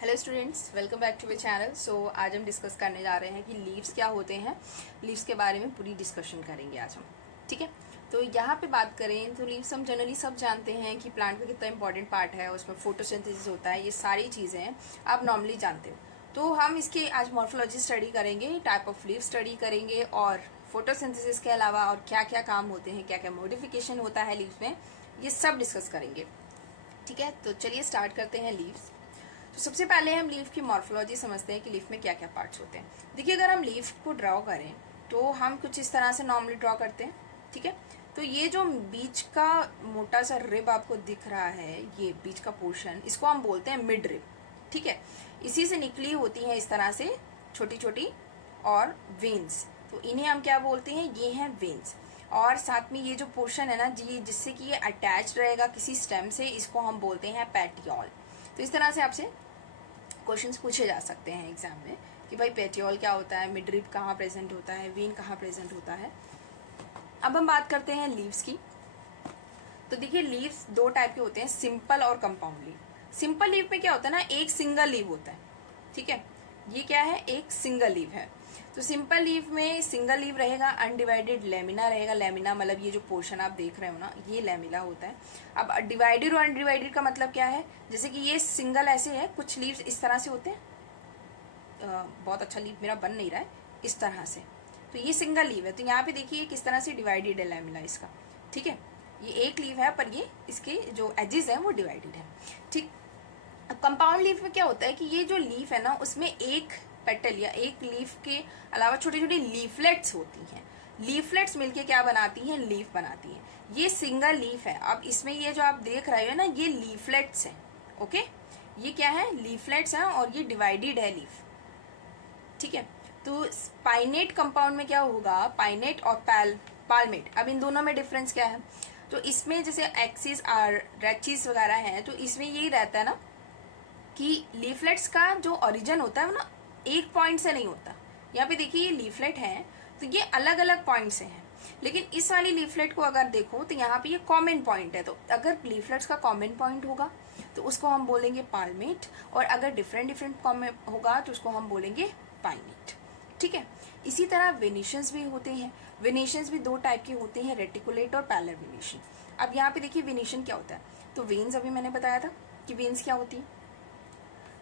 Hello students, welcome back to my channel. So आज हम discuss करने जा रहे हैं कि लीव्स क्या होते हैं। लीव्स के बारे में पूरी डिस्कशन करेंगे आज हम। ठीक है, तो यहाँ पे बात करें तो लीव्स हम जनरली सब जानते हैं कि प्लांट का कितना इंपॉर्टेंट पार्ट है, उसमें फोटोसिंथेसिस होता है, ये सारी चीज़ें आप नॉर्मली जानते हो। तो हम इसके आज मॉर्फोलॉजी स्टडी करेंगे, टाइप ऑफ लीव स्टडी करेंगे और फोटोसिंथेसिस के अलावा और क्या क्या काम होते हैं, क्या क्या मॉडिफिकेशन होता है लीव्स में, ये सब डिस्कस करेंगे। ठीक है, तो चलिए स्टार्ट करते हैं लीव्स। तो सबसे पहले हम लीफ की मॉर्फोलॉजी समझते हैं कि लीफ में क्या क्या पार्ट्स होते हैं। देखिए, अगर हम लीफ को ड्रॉ करें तो हम कुछ इस तरह से नॉर्मली ड्रॉ करते हैं। ठीक है, तो ये जो बीच का मोटा सा रिब आपको दिख रहा है, ये बीच का पोर्शन, इसको हम बोलते हैं मिड रिब। ठीक है, इसी से निकली होती है इस तरह से छोटी छोटी और वेन्स, तो इन्हें हम क्या बोलते हैं, ये हैं वेन्स। और साथ में ये जो पोर्शन है ना जी, जिससे कि ये अटैच रहेगा किसी स्टेम से, इसको हम बोलते हैं पेटियोल। तो इस तरह से आपसे क्वेश्चंस पूछे जा सकते हैं एग्जाम में कि भाई पेटियोल क्या होता है, मिडरिब कहाँ प्रेजेंट होता है, वेन कहाँ प्रेजेंट होता है। अब हम बात करते हैं लीव्स की। तो देखिए, लीव्स दो टाइप के होते हैं, सिंपल और कंपाउंड लीव। सिंपल लीव में क्या होता है ना, एक सिंगल लीव होता है। ठीक है, ये क्या है, एक सिंगल लीव है। तो सिंपल लीव में सिंगल लीव रहेगा, अनडिवाइडेड लेमिना रहेगा। लेमिना मतलब ये जो पोर्शन आप देख रहे हो ना, ये लेमिना होता है। अब डिवाइडेड और अनडिवाइडेड का मतलब क्या है, जैसे कि ये सिंगल ऐसे है, कुछ लीव्स इस तरह से होते हैं। बहुत अच्छा लीव मेरा बन नहीं रहा है, इस तरह से। तो ये सिंगल लीव है। तो यहाँ पे देखिए किस तरह से डिवाइडेड है लेमिना इसका। ठीक है, ये एक लीव है पर ये इसके जो एजेस हैं वो डिवाइडेड है। ठीक, अब कंपाउंड लीफ में क्या होता है कि ये जो लीफ है ना, उसमें एक पेटल या एक लीफ के अलावा छोटी छोटी लीफलेट्स होती हैं। लीफलेट्स मिलके क्या बनाती हैं, लीफ बनाती हैं। ये सिंगल लीफ है। अब इसमें ये जो आप देख रहे हो ना, ये लीफलेट्स हैं। ओके, ये क्या है, लीफलेट्स हैं और ये डिवाइडेड है लीफ। ठीक है, तो पाइनेट कंपाउंड में क्या होगा, पाइनेट और पालमेट। अब इन दोनों में डिफरेंस क्या है, तो इसमें जैसे एक्सिस और रेचिस वगैरह है, तो इसमें यही रहता है ना कि लीफलेट्स का जो ओरिजिन होता है ना, एक पॉइंट से नहीं होता। यहाँ पे देखिए ये लीफलेट है, तो ये अलग अलग पॉइंट से हैं। लेकिन इस वाली लीफलेट को अगर देखो तो यहाँ पे ये कॉमन पॉइंट है। तो अगर लीफलेट्स का कॉमन पॉइंट होगा तो उसको हम बोलेंगे पालमेट, और अगर डिफरेंट डिफरेंट होगा तो उसको हम बोलेंगे पाइनेट। ठीक है, इसी तरह वेनेशंस भी होते हैं। वेनेशंस भी दो टाइप के होते हैं, रेटिकुलेट और पैलर वेनेशन। अब यहाँ पे देखिए वेनेशन क्या होता है, तो वेन्स अभी मैंने बताया था कि वेन्स क्या होती है।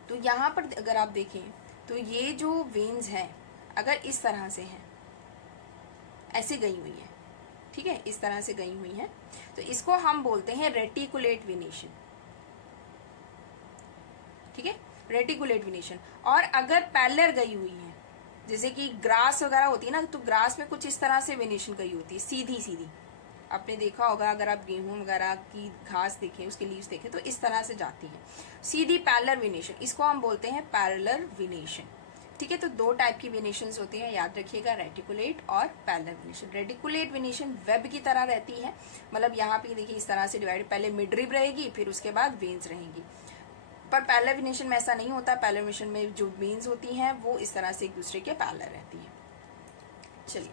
तो यहाँ पर अगर आप देखें तो ये जो वेन्स हैं, अगर इस तरह से हैं, ऐसे गई हुई है, ठीक है, इस तरह से गई हुई है, तो इसको हम बोलते हैं रेटिकुलेट वेनेशन। ठीक है, रेटिकुलेट वेनेशन। और अगर पैरेलल गई हुई है, जैसे कि ग्रास वगैरह होती है ना, तो ग्रास में कुछ इस तरह से वेनेशन गई होती है, सीधी सीधी। आपने देखा होगा, अगर आप गेहूं वगैरह की घास देखें, उसके लीव्स देखें, तो इस तरह से जाती है सीधी, पैरेलल वेनेशन। इसको हम बोलते हैं पैरेलल वेनेशन। ठीक है, तो दो टाइप की वेनेशंस होती हैं, याद रखिएगा, रेटिकुलेट और parallel venation. Reticulate venation web की तरह रहती है, मतलब यहाँ पे देखिए इस तरह से डिवाइड, पहले मिडरिब रहेगी, फिर उसके बाद वेन्स रहेंगी। पर पैरेलल वेनेशन में ऐसा नहीं होता। पैरेलल वेनेशन में जो वेन्स होती हैं वो इस तरह से एक दूसरे के पैरेलल रहती है। चलिए,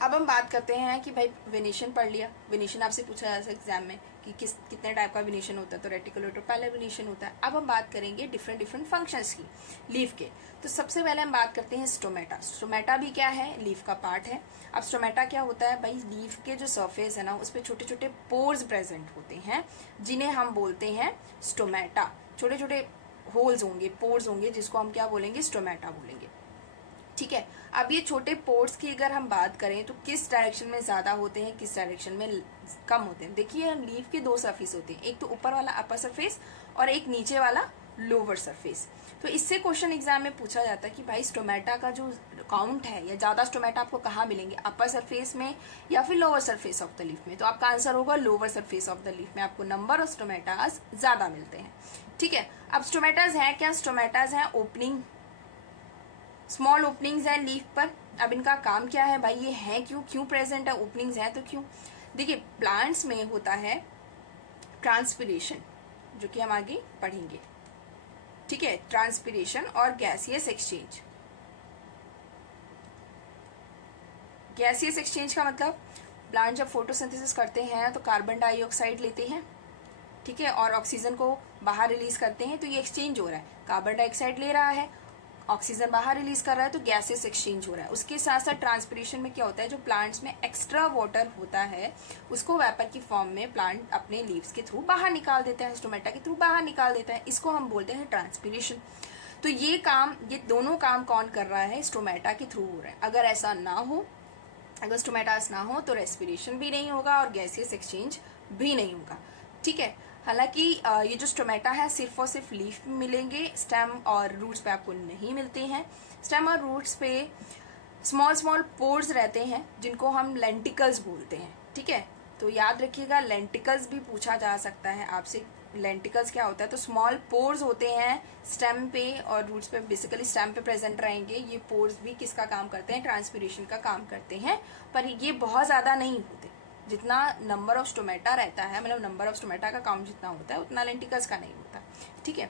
अब हम बात करते हैं कि भाई वेनेशन पढ़ लिया। वेनेशन आपसे पूछा जा सकता है एग्जाम में कि कितने टाइप का वेनेशन होता है, तो रेटिकुलेट और पैरेलल वेनेशन होता है। अब हम बात करेंगे डिफरेंट डिफरेंट फंक्शंस की लीफ के। तो सबसे पहले हम बात करते हैं स्टोमेटा। स्टोमेटा भी क्या है, लीफ का पार्ट है। अब स्टोमेटा क्या होता है भाई, लीफ के जो सरफेस है ना, उस पर छोटे छोटे पोर्स प्रेजेंट होते हैं, जिन्हें हम बोलते हैं स्टोमेटा। छोटे छोटे होल्स होंगे, पोर्स होंगे, जिसको हम क्या बोलेंगे, स्टोमेटा बोलेंगे। ठीक है, अब ये छोटे पोर्स की अगर हम बात करें तो किस डायरेक्शन में ज्यादा होते हैं, किस डायरेक्शन में कम होते हैं। देखिए, लीफ के दो सरफेस होते हैं, एक तो ऊपर वाला अपर सरफेस और एक नीचे वाला लोअर सरफेस। तो इससे क्वेश्चन एग्जाम में पूछा जाता है कि भाई स्टोमेटा का जो काउंट है, या ज्यादा स्टोमेटा आपको कहाँ मिलेंगे, अपर सरफेस में या फिर lower surface of the leaf में। तो आपका आंसर होगा lower surface of the leaf में आपको नंबर ऑफ स्टोमेटाज ज्यादा मिलते हैं। ठीक है, अब स्टोमेटाज है क्या, स्टोमेटाज है ओपनिंग, स्मॉल ओपनिंग्स हैं लीफ पर। अब इनका काम क्या है भाई, ये है क्यों प्रेजेंट है, ओपनिंग्स हैं तो क्यों। देखिए, प्लांट्स में होता है ट्रांसपिरेशन, जो कि हम आगे पढ़ेंगे। ठीक है, ट्रांसपिरेशन और गैसियस एक्सचेंज। गैसियस एक्सचेंज का मतलब, प्लांट जब फोटोसिंथेसिस करते हैं तो कार्बन डाइऑक्साइड लेते हैं, ठीक है, और ऑक्सीजन को बाहर रिलीज करते हैं, तो ये एक्सचेंज हो रहा है, कार्बन डाइऑक्साइड ले रहा है, ऑक्सीजन बाहर रिलीज कर रहा है, तो गैसेस एक्सचेंज हो रहा है। उसके साथ साथ ट्रांसपिरेशन में क्या होता है, जो प्लांट्स में एक्स्ट्रा वाटर होता है उसको वेपर की फॉर्म में प्लांट अपने लीव्स के थ्रू बाहर निकाल देता है, स्टोमेटा के थ्रू बाहर निकाल देता है, इसको हम बोलते हैं ट्रांसपिरेशन। तो ये दोनों काम कौन कर रहा है, स्टोमेटा के थ्रू हो रहा है। अगर ऐसा ना हो, अगर स्टोमेटास ना हो तो रेस्पिरेशन भी नहीं होगा और गैसियस एक्सचेंज भी नहीं होगा, ठीक है। हालांकि ये जो स्टोमेटा है सिर्फ और सिर्फ लीफ में मिलेंगे, स्टेम और रूट्स पे आपको नहीं मिलते हैं। स्टेम और रूट्स पे स्मॉल स्मॉल पोर्स रहते हैं जिनको हम लेंटिकल्स बोलते हैं, ठीक है। तो याद रखिएगा, लेंटिकल्स भी पूछा जा सकता है आपसे, लेंटिकल्स क्या होता है। तो स्मॉल पोर्स होते हैं स्टेम पे और रूट्स पे, बेसिकली स्टेम पे प्रेजेंट रहेंगे। ये पोर्स भी किसका काम करते हैं, ट्रांसपिरेशन का काम करते हैं, पर ये बहुत ज़्यादा नहीं होते। जितना नंबर ऑफ स्टोमेटा रहता है, मतलब नंबर ऑफ स्टोमेटा का काउंट जितना होता है उतना लेंटिकल्स का नहीं होता, ठीक है।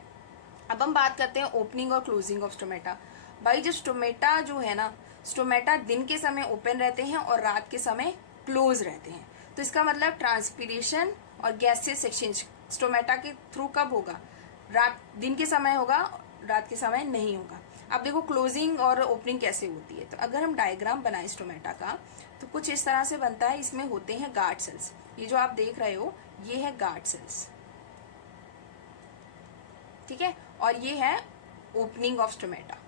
अब हम बात करते हैं ओपनिंग और क्लोजिंग ऑफ स्टोमेटा। भाई जो स्टोमेटा जो है ना, स्टोमेटा दिन के समय ओपन रहते हैं और रात के समय क्लोज रहते हैं। तो इसका मतलब ट्रांसपिरेशन और गैसेस एक्सचेंज स्टोमेटा के थ्रू कब होगा, दिन के समय होगा, रात के समय नहीं होगा। अब देखो क्लोजिंग और ओपनिंग कैसे होती है। तो अगर हम डायग्राम बनाए स्टोमेटा का तो कुछ इस तरह से बनता है। इसमें होते हैं गार्ड सेल्स, ये जो आप देख रहे हो ये है गार्ड सेल्स, ठीक है, और ये है ओपनिंग ऑफ स्टोमेटा।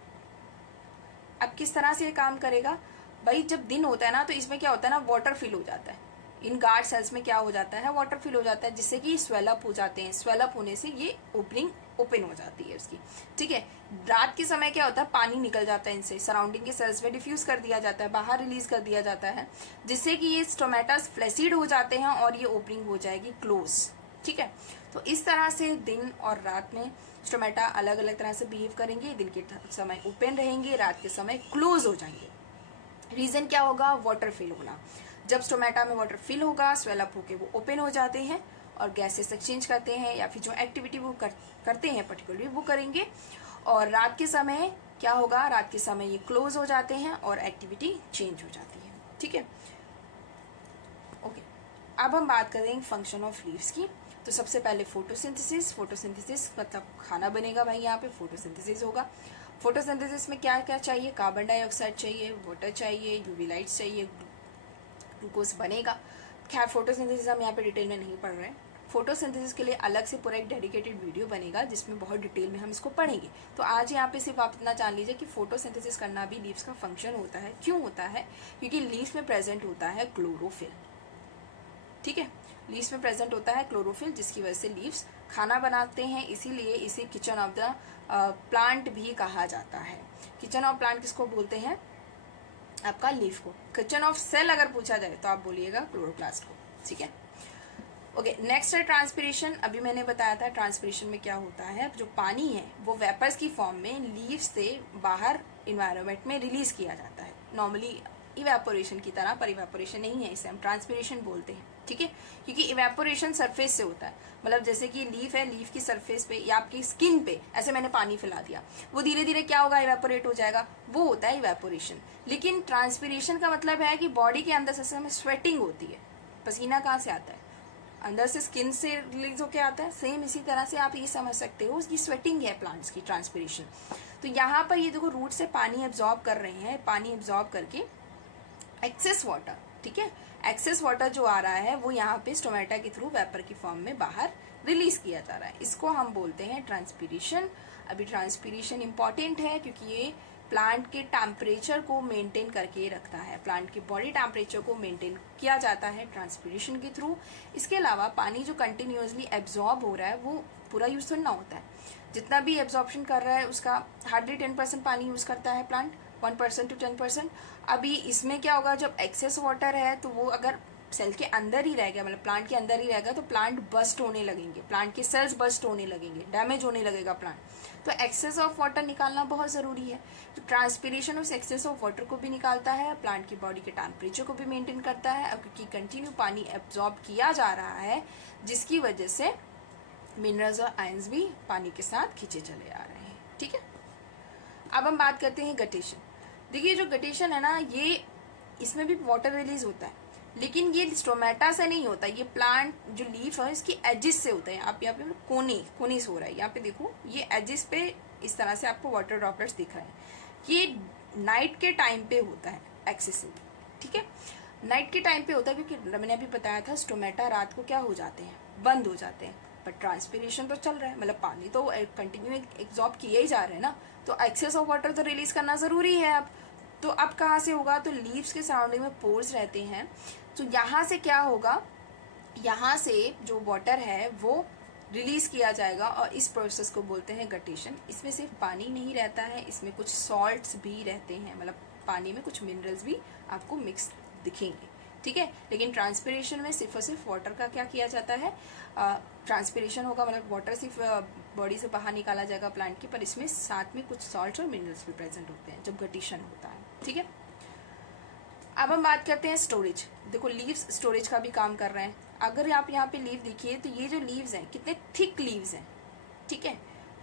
अब किस तरह से ये काम करेगा, भाई जब दिन होता है ना तो इसमें क्या होता है ना, वाटर फिल हो जाता है। इन गार्ड सेल्स में क्या हो जाता है, वाटर फिल हो जाता है, जिससे कि स्वेलअप हो जाते हैं। स्वेलअप होने से ये ओपनिंग ओपन हो जाती है उसकी, ठीक है। रात के समय क्या होता है, पानी निकल जाता है इनसे, सराउंडिंग के सेल्स में डिफ्यूज कर दिया जाता है, बाहर रिलीज कर दिया जाता है, जिससे कि ये स्टोमेटास फ्लैसिड हो जाते हैं और ये ओपनिंग हो जाएगी क्लोज, ठीक है। तो इस तरह से दिन और रात में स्टोमेटा अलग अलग तरह से बिहेव करेंगे। दिन के समय ओपन रहेंगे, रात के समय क्लोज हो जाएंगे। रीजन क्या होगा, वाटर फिल होना। जब स्टोमेटा में वाटर फिल होगा, स्वेलअप होके वो ओपन हो जाते हैं और गैसेस एक्सचेंज करते हैं, या फिर जो एक्टिविटी वो करते हैं पर्टिकुलरली वो करेंगे। और रात के समय क्या होगा, रात के समय ये क्लोज हो जाते हैं और एक्टिविटी चेंज हो जाती है, ठीक है। ओके, अब हम बात करेंगे फंक्शन ऑफ लीव्स की। तो सबसे पहले फोटोसिंथेसिस। फोटोसिंथेसिस मतलब खाना बनेगा भाई, यहाँ पे फोटोसिंथेसिस होगा। फोटोसिंथेसिस में क्या क्या चाहिए, कार्बन डाइऑक्साइड चाहिए, वाटर चाहिए, यूवी लाइट्स चाहिए, ग्लूकोज बनेगा। खैर फोटोसिंथेसिस हम यहाँ पे डिटेल में नहीं पढ़ रहे हैं। फोटोसिंथेसिस के लिए अलग से पूरा एक डेडिकेटेड वीडियो बनेगा जिसमें बहुत डिटेल में हम इसको पढ़ेंगे। तो आज यहाँ पे सिर्फ आप इतना जान लीजिए कि फोटोसिंथेसिस करना भी लीव्स का फंक्शन होता है। क्यों होता है, क्योंकि लीव्स में प्रेजेंट होता है क्लोरोफिल, ठीक है। लीव्स में प्रेजेंट होता है क्लोरोफिल, जिसकी वजह से लीव्स खाना बनाते हैं, इसीलिए इसे किचन ऑफ द प्लांट भी कहा जाता है। किचन ऑफ प्लांट किसको बोलते हैं, आपका लीफ को। किचन ऑफ सेल अगर पूछा जाए तो आप बोलिएगा क्लोरोप्लास्ट को, ठीक है। ओके, नेक्स्ट है ट्रांसपिरेशन। अभी मैंने बताया था ट्रांसपिरेशन में क्या होता है, जो पानी है वो वेपर्स की फॉर्म में लीव्स से बाहर इन्वायरमेंट में रिलीज किया जाता है। नॉर्मली इवेपोरेशन की तरह, पर इवेपोरेशन नहीं है, इसे हम ट्रांसपिरेशन बोलते हैं, ठीक है। क्योंकि इवेपोरेशन सरफेस से होता है, मतलब जैसे कि लीफ है, लीफ की सरफेस पे या आपकी स्किन पे ऐसे मैंने पानी फैला दिया, वो धीरे धीरे क्या होगा, इवेपोरेट हो जाएगा, वो होता है इवेपोरेशन। लेकिन ट्रांसपिरेशन का मतलब है कि बॉडी के अंदर से हमें स्वेटिंग होती है। पसीना कहाँ से आता है, अंदर से स्किन से रिलीज होके आता है। सेम इसी तरह से आप ये समझ सकते हो उसकी स्वेटिंग है प्लांट्स की, ट्रांसपिरेशन। तो यहाँ पर ये देखो रूट से पानी एब्जॉर्ब कर रहे हैं, पानी एब्जॉर्ब करके एक्सेस वाटर, ठीक है, एक्सेस वाटर जो आ रहा है वो यहाँ पे स्टोमेटा के थ्रू वेपर की फॉर्म में बाहर रिलीज किया जा रहा है, इसको हम बोलते हैं ट्रांसपिरेशन। अभी ट्रांसपिरेशन इंपॉर्टेंट है क्योंकि ये प्लांट के टेम्परेचर को मेंटेन करके रखता है, प्लांट के बॉडी टेम्परेचर को मेंटेन किया जाता है ट्रांसपिरेशन के थ्रू। इसके अलावा पानी जो कंटिन्यूसली एब्जॉर्ब हो रहा है वो पूरा यूज तो ना होता है, जितना भी एब्जॉर्प्शन कर रहा है उसका हार्डली 10% पानी यूज करता है प्लांट, 1% to 10%। अभी इसमें क्या होगा, जब एक्सेस वाटर है तो वो अगर सेल के अंदर ही रह गया, मतलब प्लांट के अंदर ही रहेगा, तो प्लांट बस्ट होने लगेंगे, प्लांट के सेल्स बस्ट होने लगेंगे, डैमेज होने लगेगा प्लांट। तो एक्सेस ऑफ वाटर निकालना बहुत ज़रूरी है। तो ट्रांसपिरेशन उस एक्सेस ऑफ वाटर को भी निकालता है, प्लांट की बॉडी के टेम्परेचर को भी मेंटेन करता है, और क्योंकि कंटिन्यू पानी एब्जॉर्ब किया जा रहा है जिसकी वजह से मिनरल्स और आयंस भी पानी के साथ खींचे चले आ रहे हैं, ठीक है। अब हम बात करते हैं गटेशन। देखिए जो गटेशन है ना, ये इसमें भी वाटर रिलीज होता है, लेकिन ये स्टोमेटा से नहीं होता, ये प्लांट जो लीफ है इसकी एजिस से होता है। आप यहाँ पे कोनीस हो रहा है, यहाँ पे देखो ये एजिस पे इस तरह से आपको वाटर ड्रॉपलेट्स दिख रहे हैं। ये नाइट के टाइम पे होता है एक्सेसिव, ठीक है, नाइट के टाइम पे होता है, क्योंकि मैंने अभी बताया था स्टोमेटा रात को क्या हो जाते हैं, बंद हो जाते हैं, बट ट्रांसपिरेशन तो चल रहा है, मतलब पानी तो कंटिन्यू एब्जॉर्ब किए ही जा रहे हैं ना, तो एक्सेस ऑफ वाटर तो रिलीज करना जरूरी है अब। तो अब कहाँ से होगा, तो लीव्स के सराउंडिंग में पोर्स रहते हैं, तो यहाँ से क्या होगा, यहाँ से जो वाटर है वो रिलीज किया जाएगा, और इस प्रोसेस को बोलते हैं गटेशन। इसमें सिर्फ पानी नहीं रहता है, इसमें कुछ सॉल्ट्स भी रहते हैं, मतलब पानी में कुछ मिनरल्स भी आपको मिक्स दिखेंगे, ठीक है। लेकिन ट्रांसपिरेशन में सिर्फ और सिर्फ वाटर का क्या किया जाता है, ट्रांसपिरेशन होगा, मतलब वाटर सिर्फ बॉडी से बाहर निकाला जाएगा प्लांट की, पर इसमें साथ में कुछ सॉल्ट्स और मिनरल्स भी प्रेजेंट होते हैं जब गटेशन होता है, ठीक है। अब हम बात करते हैं स्टोरेज। देखो लीव्स स्टोरेज का भी काम कर रहे हैं। अगर आप यहाँ पे लीव देखिए तो ये जो लीव्स हैं कितने थिक लीव्स हैं, ठीक है।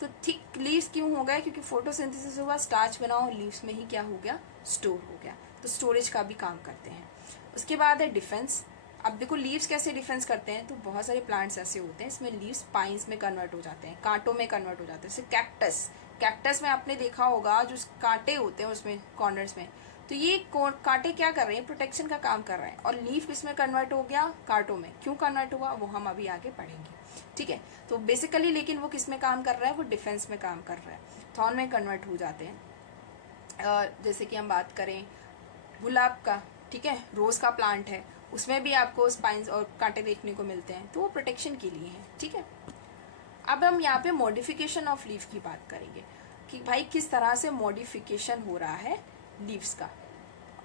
तो थिक लीव्स क्यों हो गए, क्योंकि फोटोसिंथेसिस हुआ, स्टार्च बना और लीव्स में ही क्या हो गया, स्टोर हो गया, तो स्टोरेज का भी काम करते हैं। उसके बाद है डिफेंस। अब देखो लीव्स कैसे डिफेंस करते हैं, तो बहुत सारे प्लांट्स ऐसे होते हैं इसमें लीव्स पाइन्स में कन्वर्ट हो जाते हैं, कांटों में कन्वर्ट हो जाते हैं, जैसे कैक्टस में आपने देखा होगा जो कांटे होते हैं उसमें कॉर्नर्स में, तो ये कांटे क्या कर रहे हैं, प्रोटेक्शन का काम कर रहे हैं। और लीफ किसमें कन्वर्ट हो गया, कांटों में। क्यों कन्वर्ट हुआ वो हम अभी आगे पढ़ेंगे, ठीक है। तो बेसिकली लेकिन वो किस में काम कर रहा है, वो डिफेंस में काम कर रहा है, थॉर्न में कन्वर्ट हो जाते हैं। और जैसे कि हम बात करें गुलाब का, ठीक है, रोज का प्लांट है, उसमें भी आपको स्पाइन्स और कांटे देखने को मिलते हैं, तो वो प्रोटेक्शन के लिए है, ठीक है। अब हम यहाँ पे मॉडिफिकेशन ऑफ लीफ की बात करेंगे कि भाई किस तरह से मॉडिफिकेशन हो रहा है लीव्स का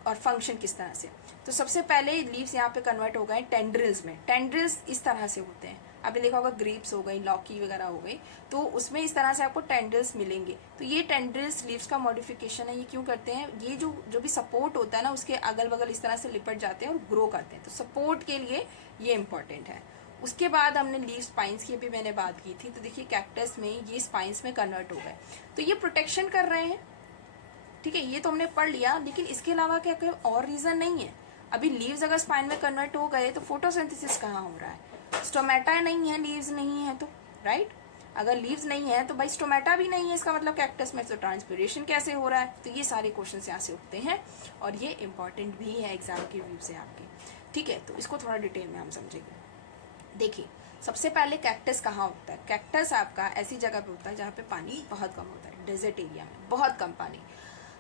और फंक्शन किस तरह से। तो सबसे पहले लीव्स यहाँ पे कन्वर्ट हो गए टेंड्रिल्स में। टेंड्रिल्स इस तरह से होते हैं, आपने देखा होगा ग्रेप्स हो गई, लौकी वगैरह हो गई, तो उसमें इस तरह से आपको टेंड्रिल्स मिलेंगे। तो ये टेंड्रिल्स लीव्स का मॉडिफिकेशन है। ये क्यों करते हैं, ये जो भी सपोर्ट होता है ना उसके अगल बगल इस तरह से लिपट जाते हैं और ग्रो करते हैं, तो सपोर्ट के लिए ये इंपॉर्टेंट है। उसके बाद हमने लीव स्पाइन्स की भी मैंने बात की थी, तो देखिए कैक्टस में ये स्पाइन्स में कन्वर्ट हो गए, तो ये प्रोटेक्शन कर रहे हैं, ठीक है। ये तो हमने पढ़ लिया, लेकिन इसके अलावा क्या कोई और रीजन नहीं है। अभी लीव्स अगर स्पाइन में कन्वर्ट हो गए तो फोटोसिंथेसिस कहाँ हो रहा है, स्टोमेटा नहीं है, लीव्स नहीं है, तो राइट, अगर लीव्स नहीं है तो भाई स्टोमेटा भी नहीं है, इसका मतलब कैक्टस में तो ट्रांसपिरेशन कैसे हो रहा है। तो ये सारे क्वेश्चन यहाँ से उठते हैं और ये इंपॉर्टेंट भी है एग्जाम के व्यू से आपके, ठीक है। तो इसको थोड़ा डिटेल में हम समझेंगे। देखिए सबसे पहले कैक्टस कहाँ होता है, कैक्टस आपका ऐसी जगह पे होता है जहाँ पे पानी बहुत कम होता है, डेजर्ट एरिया में बहुत कम पानी।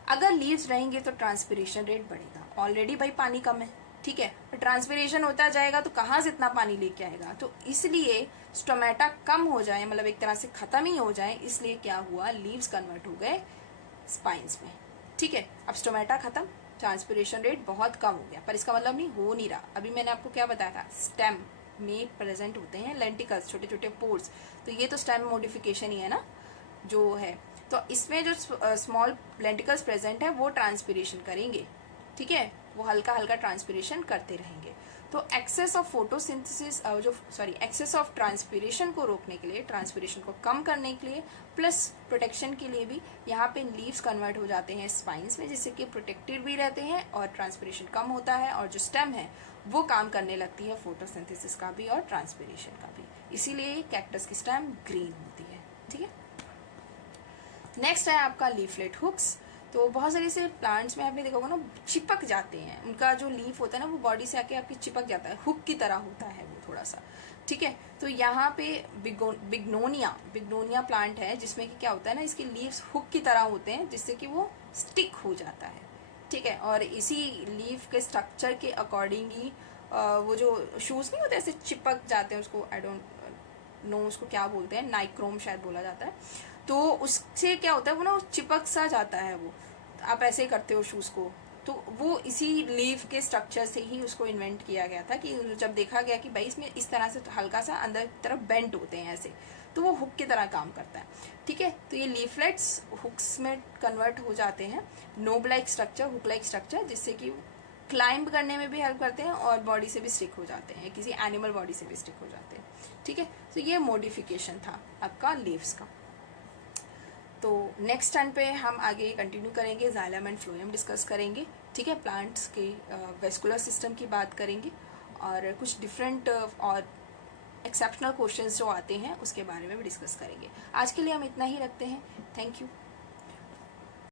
अगर लीव्स रहेंगे तो ट्रांसपिरेशन रेट बढ़ेगा, ऑलरेडी भाई पानी कम है, ठीक है, ट्रांसपिरेशन होता जाएगा तो कहाँ से इतना पानी लेके आएगा, तो इसलिए स्टोमेटा कम हो जाए, मतलब एक तरह से खत्म ही हो जाए, इसलिए क्या हुआ, लीव्स कन्वर्ट हो गए स्पाइन्स में, ठीक है। अब स्टोमेटा खत्म, ट्रांसपिरेशन रेट बहुत कम हो गया, पर इसका मतलब नहीं हो नहीं रहा। अभी मैंने आपको क्या बताया था, स्टेम में प्रेजेंट होते हैं लेंटिकल्स, छोटे छोटे पोर्स, तो ये तो स्टेम मॉडिफिकेशन ही है ना जो है। तो इसमें जो स्मॉल लेंटिकल्स प्रेजेंट है वो ट्रांसपिरेशन करेंगे, ठीक है, वो हल्का हल्का ट्रांसपिरेशन करते रहेंगे। तो excess of photosynthesis excess of transpiration को रोकने के लिए, ट्रांसपिरेशन को कम करने के लिए, प्लस प्रोटेक्शन के लिए भी यहाँ पे लीव्स कन्वर्ट हो जाते हैं स्पाइन्स में, जिससे कि प्रोटेक्टेड भी रहते हैं और ट्रांसपिरेशन कम होता है, और जो स्टेम है वो काम करने लगती है फोटोसिंथेसिस का भी और ट्रांसपिरेशन का भी, इसीलिए कैक्टस की स्टेम ग्रीन होती है, ठीक है। नेक्स्ट है आपका लीफलेट हुक्स। तो बहुत सारे से प्लांट्स में आपने देखा होगा ना, चिपक जाते हैं, उनका जो लीफ होता है ना वो बॉडी से आके आपकी चिपक जाता है, हुक की तरह होता है वो थोड़ा सा, ठीक है। तो यहाँ पे बिग्नोनिया प्लांट है जिसमें कि क्या होता है ना, इसके लीव्स हुक की तरह होते हैं जिससे कि वो स्टिक हो जाता है, ठीक है। और इसी लीफ के स्ट्रक्चर के अकॉर्डिंग ही वो जो शूज नहीं होते ऐसे चिपक जाते हैं, उसको आई डोंट नो उसको क्या बोलते हैं, नाइक्रोम शायद बोला जाता है। तो उससे क्या होता है, वो ना चिपक सा जाता है, वो आप ऐसे करते हो शूज को, तो वो इसी लीफ के स्ट्रक्चर से ही उसको इन्वेंट किया गया था, कि जब देखा गया कि भाई इसमें इस तरह से हल्का सा अंदर की तरफ बेंट होते हैं ऐसे, तो वो हुक की तरह काम करता है, ठीक है। तो ये लीफलेट्स हुक्स में कन्वर्ट हो जाते हैं, knob like structure, hook like structure, जिससे कि क्लाइंब करने में भी हेल्प करते हैं और बॉडी से भी स्टिक हो जाते हैं, किसी एनिमल बॉडी से भी स्टिक हो जाते हैं, ठीक है। तो ये मॉडिफिकेशन था आपका लीव्स का। तो नेक्स्ट टाइम पे हम आगे कंटिन्यू करेंगे, जाइलम एंड फ्लोएम डिस्कस करेंगे, ठीक है। प्लांट्स के वेस्कुलर सिस्टम की बात करेंगे और कुछ डिफरेंट और एक्सेप्शनल क्वेश्चंस जो आते हैं उसके बारे में भी डिस्कस करेंगे। आज के लिए हम इतना ही रखते हैं। Thank you.